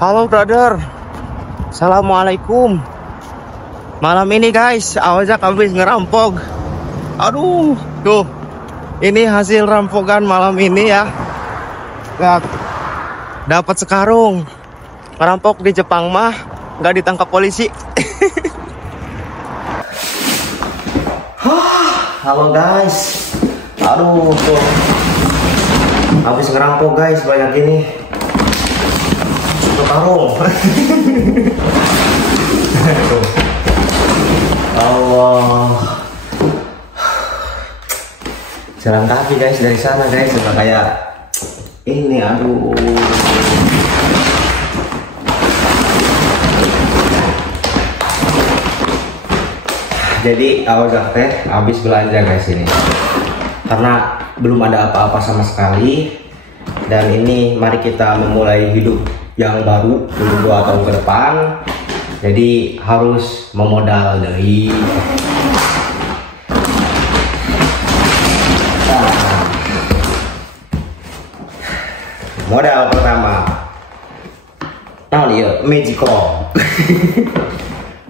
Halo brother, assalamualaikum. Malam ini guys, Awajak habis ngerampok. Aduh, tuh, ini hasil rampokan malam ini ya. Lihat, dapat sekarung. Ngerampok di Jepang mah nggak ditangkap polisi. Halo guys, aduh, tuh, habis ngerampok guys banyak ini. Karung. Allah, jalan kaki guys dari sana guys, sudah kayak ini. Aduh, jadi Awajak teh habis belanja guys ini karena belum ada apa-apa sama sekali, dan ini mari kita memulai hidup yang baru untuk 2 tahun ke depan, jadi harus memodal dari modal pertama. Nah, dia Magicom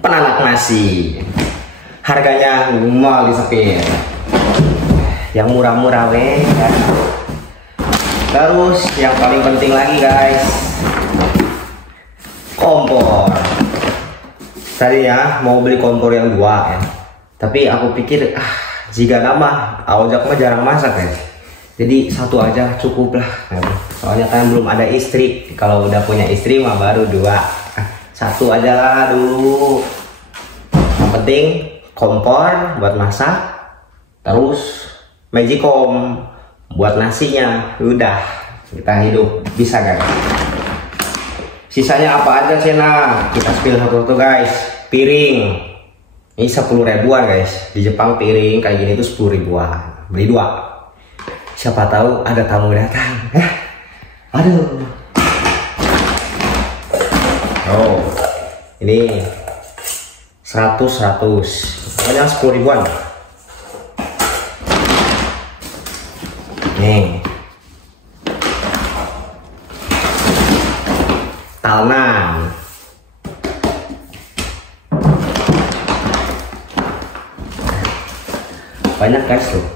penanak nasi, harganya mal disepir, yang murah-murah weh. Terus yang paling penting lagi guys, kompor. Tadinya mau beli kompor yang 2 ya, tapi aku pikir jika nama Awajak mah jarang masak ya, jadi 1 aja cukup lah. Soalnya kan belum ada istri, kalau udah punya istri mah baru 2. 1 aja lah dulu. Yang penting kompor buat masak, terus Magicom buat nasinya. Udah, kita hidup bisa guys. Sisanya apa aja Cina, kita spill satu-satu guys. Piring ini 10 ribuan guys. Di Jepang piring kayak gini tuh 10 ribuan. Beli 2, siapa tahu ada tamu datang. Aduh. Oh, ini 100 pokoknya 10 ribuan. Nih, Talnan, banyak guys loh.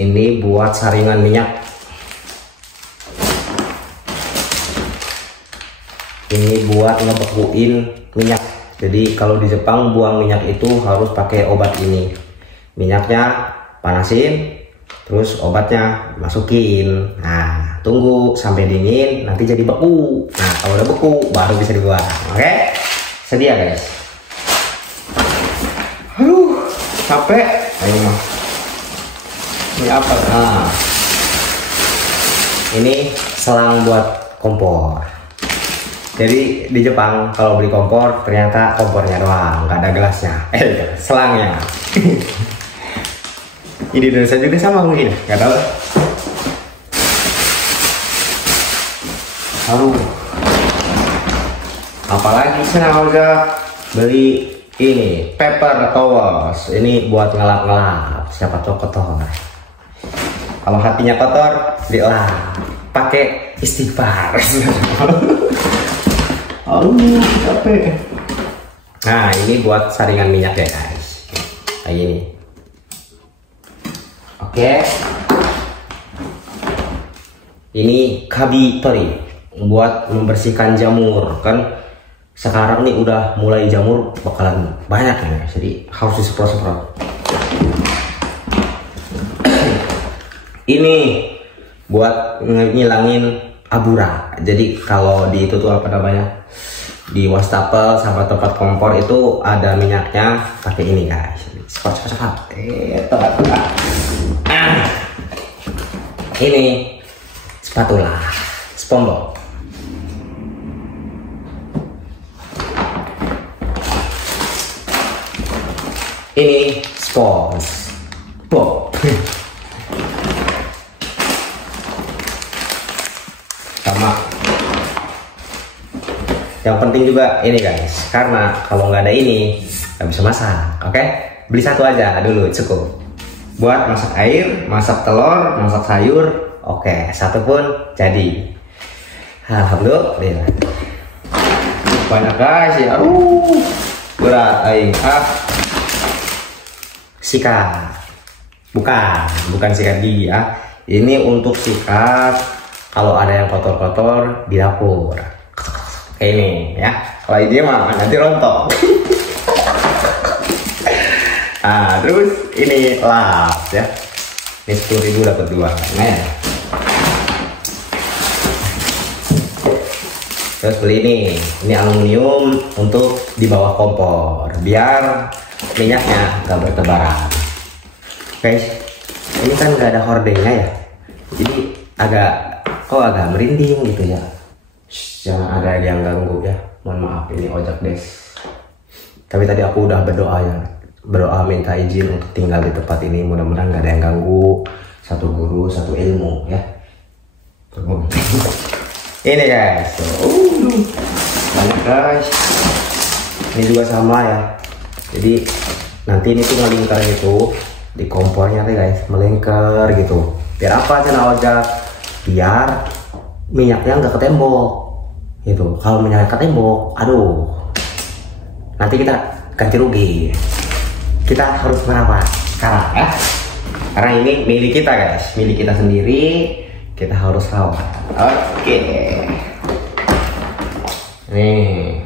Ini buat saringan minyak. Ini buat ngebekuin minyak. Jadi kalau di Jepang buang minyak itu harus pakai obat ini. Minyaknya panasin, terus obatnya masukin. Nah, tunggu sampai dingin, nanti jadi beku. Nah, kalau udah beku baru bisa dibuang. Oke, sedia guys. Aduh, capek. Nah, ini mah. Ini apa? Nah, ini selang buat kompor. Jadi di Jepang kalau beli kompor ternyata kompornya doang, nggak ada gelasnya. Selangnya. Ini di Indonesia juga sama mungkin, nggak tahu. Aduh, apalagi saya udah beli ini paper towels. Ini buat ngelap-ngelap, siapa tahu kotor. Kalau hatinya kotor, dilap pakai istighfar. Aduh, capek. Nah, ini buat saringan minyak ya guys, kayak gini. Oke, ini kabi tori buat membersihkan jamur. Kan sekarang nih udah mulai jamur bakalan banyak ya, jadi harus disemprot-semprot. Ini buat ngilangin abura. Jadi kalau di itu tuh apa namanya, di wastafel sama tempat kompor itu ada minyaknya, pakai ini guys. Cepat. Ini spatula, spondok. Ini spons, pop. Sama. Yang penting juga ini guys, karena kalau nggak ada ini nggak bisa masak. Oke, beli 1 aja dulu cukup. Buat masak air, masak telur, masak sayur, Oke, satu pun jadi. Alhamdulillah. Banyak guys ya. Berat aing. Sikat. Bukan sikat gigi ya. Ini untuk sikat kalau ada yang kotor-kotor di dapur. Kayak ini ya. Kalau ini mah nanti rontok. Terus ini lap ya. Ini 10.000 dapat 2. Nah ya. Terus beli ini aluminium untuk di bawah kompor biar minyaknya nggak bertebaran. Guys, ini kan nggak ada hordengnya ya, jadi agak merinding gitu ya. Jangan ada yang ganggu ya, mohon maaf ini ojek des. Tapi tadi aku udah berdoa minta izin untuk tinggal di tempat ini, mudah-mudahan nggak ada yang ganggu. Satu guru satu ilmu ya. Ini guys, banyak guys. Ini juga sama ya. Jadi nanti ini tuh ngelingkar gitu di kompornya tuh guys, melingkar gitu. Biar apa channel ojek? Biar minyaknya nggak ke tembok gitu. Kalau minyaknya ke tembok, aduh, nanti kita ganti rugi. Kita harus merawat sekarang ya. Karena ini milik kita guys, milik kita sendiri. Kita harus rawat. Oke. Nih.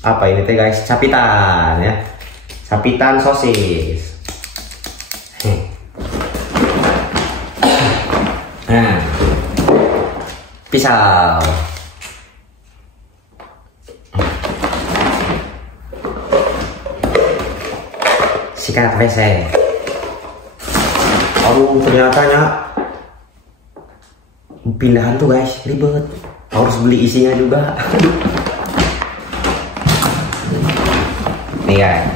Apa ini teh guys? Capitan ya. Capitan sosis. Nah. Pisau. Sikat WC. Aduh, ternyata pindahan tuh guys ribet, harus beli isinya juga. Nih guys,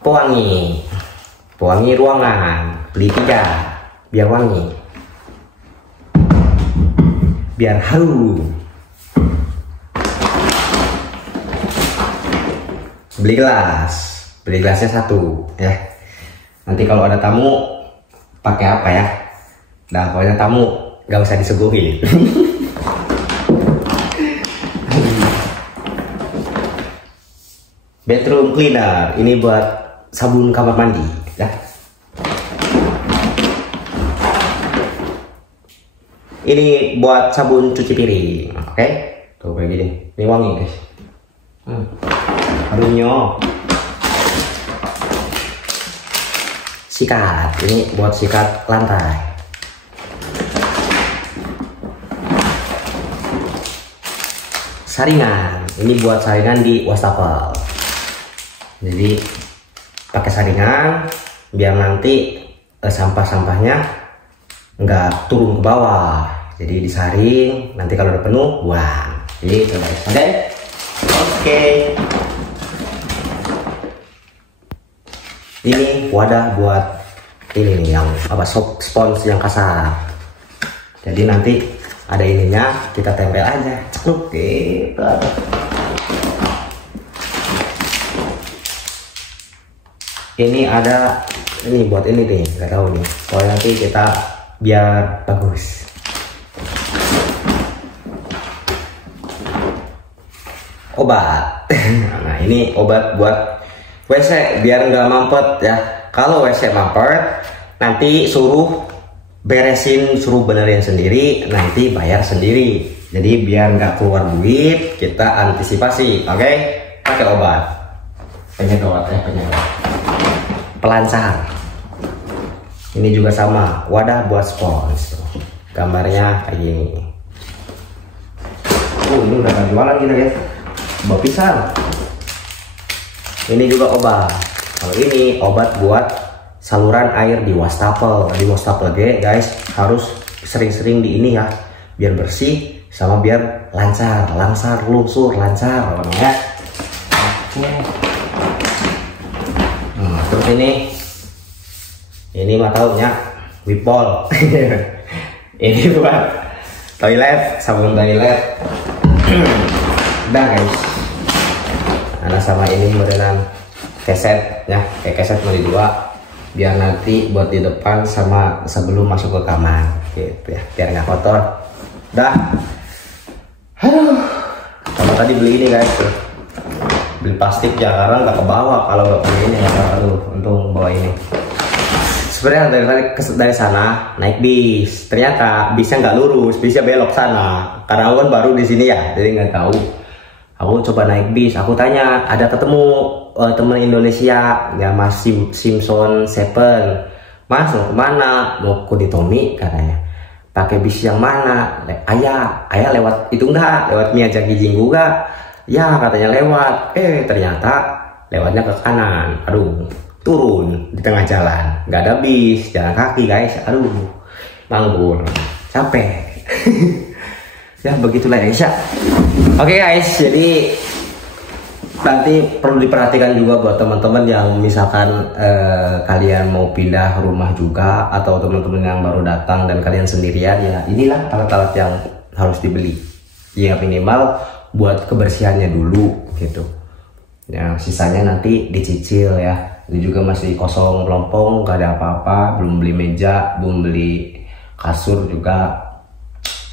pewangi ruangan, beli 3 biar wangi, biar harum. Beli gelasnya 1 ya. Nanti kalau ada tamu pakai apa ya? Nah, pokoknya tamu gak usah disuguhin. Bedroom cleaner, ini buat sabun kamar mandi ya. Ini buat sabun cuci piring, oke? Tuh kayak gini, ini wangi guys. Harumnya. Sikat, ini buat sikat lantai. Saringan, ini buat saringan di wastafel. Jadi pakai saringan biar nanti sampah-sampahnya nggak turun ke bawah. Jadi disaring, nanti kalau udah penuh buang. Jadi coba oke. Ini wadah buat ini nih yang apa, spons yang kasar. Jadi nanti ada ininya, kita tempel aja, cekluk gitu. Ini ada, ini buat ini nih, nggak tahu nih. Kalau nanti kita biar bagus. Obat. Nah ini obat buat WC biar nggak mampet ya. Kalau WC mampet, nanti suruh benerin sendiri, nanti bayar sendiri. Jadi biar nggak keluar duit, kita antisipasi, oke? Pakai obat, penyedot ya, pelancar. Ini juga sama, wadah buat spons. Gambarnya kayak gini. Ini udah gak jualan kita guys, bawa pisang. Ini juga obat. Kalau ini obat buat saluran air di wastafel. Di wastafel guys harus sering-sering di ini ya, biar bersih sama biar lancar, lunsur, lancar ya. Nah, terus ini mah taunya Wipol. Ini buat toilet, sabun toilet. Udah guys. Ada sama ini modelan keset ya, kayak keset beli 2 biar nanti buat di depan sama sebelum masuk ke kamar gitu ya, biar nggak kotor. Dah, aduh, sama tadi beli ini guys tuh, beli plastik ya karena nggak kebawa kalau nggak punya ini ya. Aduh, untung bawa ini. Sebenarnya dari sana naik bis, ternyata bisnya nggak lurus, bisnya belok sana. Karena aku kan baru di sini ya, jadi nggak tahu. Aku coba naik bis, aku tanya, ada ketemu teman Indonesia ya, Mas Simpson Seven. Mas mau kemana? Mau ke Tommy katanya. Pakai bis yang mana? Ayah lewat itu enggak? Lewat Miyazaki Jingu enggak? Ya katanya lewat. Ternyata lewatnya ke kanan. Aduh, turun di tengah jalan, nggak ada bis, jalan kaki guys. Aduh, manggur, capek. Ya begitulah Indonesia. Oke guys, jadi nanti perlu diperhatikan juga buat teman-teman yang misalkan kalian mau pindah rumah juga, atau teman-teman yang baru datang dan kalian sendirian, ya inilah alat-alat yang harus dibeli. Ya minimal buat kebersihannya dulu gitu. Ya sisanya nanti dicicil ya. Ini juga masih kosong melompong, gak ada apa-apa, belum beli meja, belum beli kasur juga.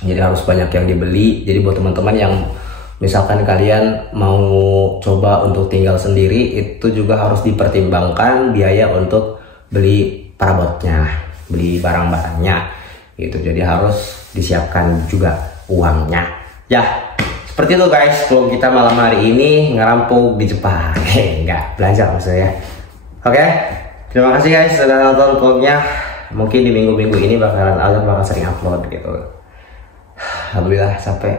Jadi harus banyak yang dibeli. Jadi buat teman-teman yang misalkan kalian mau coba untuk tinggal sendiri, itu juga harus dipertimbangkan biaya untuk beli perabotnya, beli barang-barangnya gitu. Jadi harus disiapkan juga uangnya. Ya, seperti itu guys. Kalau kita malam hari ini ngerampok di Jepang, enggak belajar maksudnya. Oke, terima kasih guys sudah nonton vlognya. Mungkin di minggu-minggu ini bakal sering upload gitu. Alhamdulillah sampai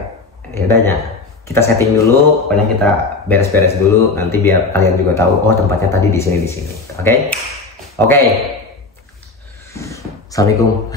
ya udahnya. Kita setting dulu, pokoknya kita beres-beres dulu, nanti biar kalian juga tahu oh tempatnya tadi di sini. Oke. Assalamualaikum.